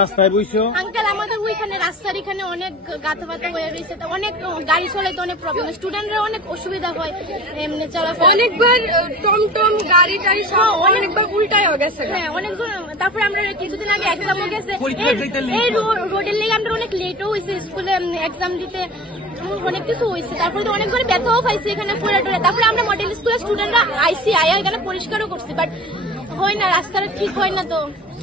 রাস্তায় বইছো আঙ্কেল, আমাদের ওইখানে রাস্তার এখানে অনেক গাথা বাতা হয়ে রয়েছে, অনেক গাড়ি চলাইতে অনেক প্রবলেম, স্টুডেন্টরা অনেক অসুবিধা হয় এমনি চলাফেরা। অনেকবার টমটম গাড়ি টাড়ি সব অনেকবার উল্টায় গেছে। হ্যাঁ, অনেকজন। তারপরে আমরা কিছুদিন আগে এক্সামও গেছে, এই রোডের লেগে আমরা অনেক লেটও হয়েছে স্কুলে এক্সাম দিতে, অনেক কিছু হয়েছে। তারপরে তো অনেক করে ব্যথাও পাইছি এখানে ফুলে টুলে। তারপরে আমরা মডেল স্কুলের স্টুডেন্টরা আয়া এখানে পরিষ্কারও করছি, বাট হয় না, রাস্তাটা ঠিক হয় না। তো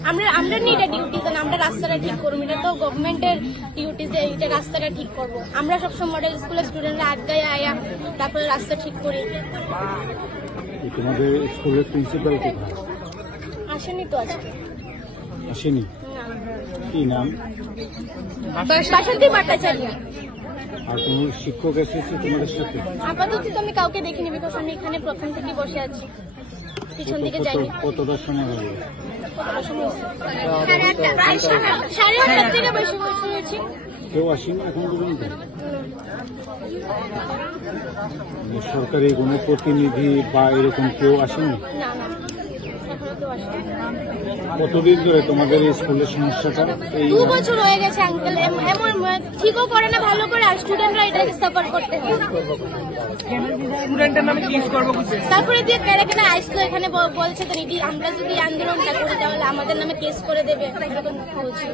আমরা নিয়ে এটা ডিউটি, আমরা রাস্তাটা ঠিক করবো, এটা তো গভর্নমেন্টের ডিউটি যে এটা রাস্তাটা ঠিক করবো। আমরা সবসময় মডেল স্কুলের স্টুডেন্টরা আড্ডায় আয়া তারপরে রাস্তা ঠিক করি। তোমাদের স্কুলের প্রিন্সিপাল আসেনি তো আজকে, আসেনি? কি নাম? বাসাতি ভট্টাচার্য। আর কোন শিক্ষক এসেছে তোমাদের সাথে? আপাতত তো আমি কাউকে দেখিনি, বিকজ আমি এখানে প্রথম থেকে বসে আছি, পিছন দিকে যাইনি। কতটার সময় হলো? সাড়ে 8টার থেকে বসে বসেছি। কেউ আসেনি এখন পর্যন্ত? সরকারি কোনো প্রতিনিধি বা এরকম কেউ আসেনি? না না, এখনো তো আসেনি। কতদিন ধরে তোমাদের এই স্কুলের সমস্যাটা? 2 বছর হয়ে গেছে আঙ্কেল, এমন ঠিকও করে না ভালো করে, আর স্টুডেন্টরা এটাকে সাফার করতে হয়। স্টুডেন্টের নামে কেস করবো কিছু। তারপরে দিয়ে কেনা আসলো এখানে বলছে তো আমরা যদি আন্দোলনটা করি তাহলে আমাদের নামে কেস করে দেবে, এরকম হচ্ছিল।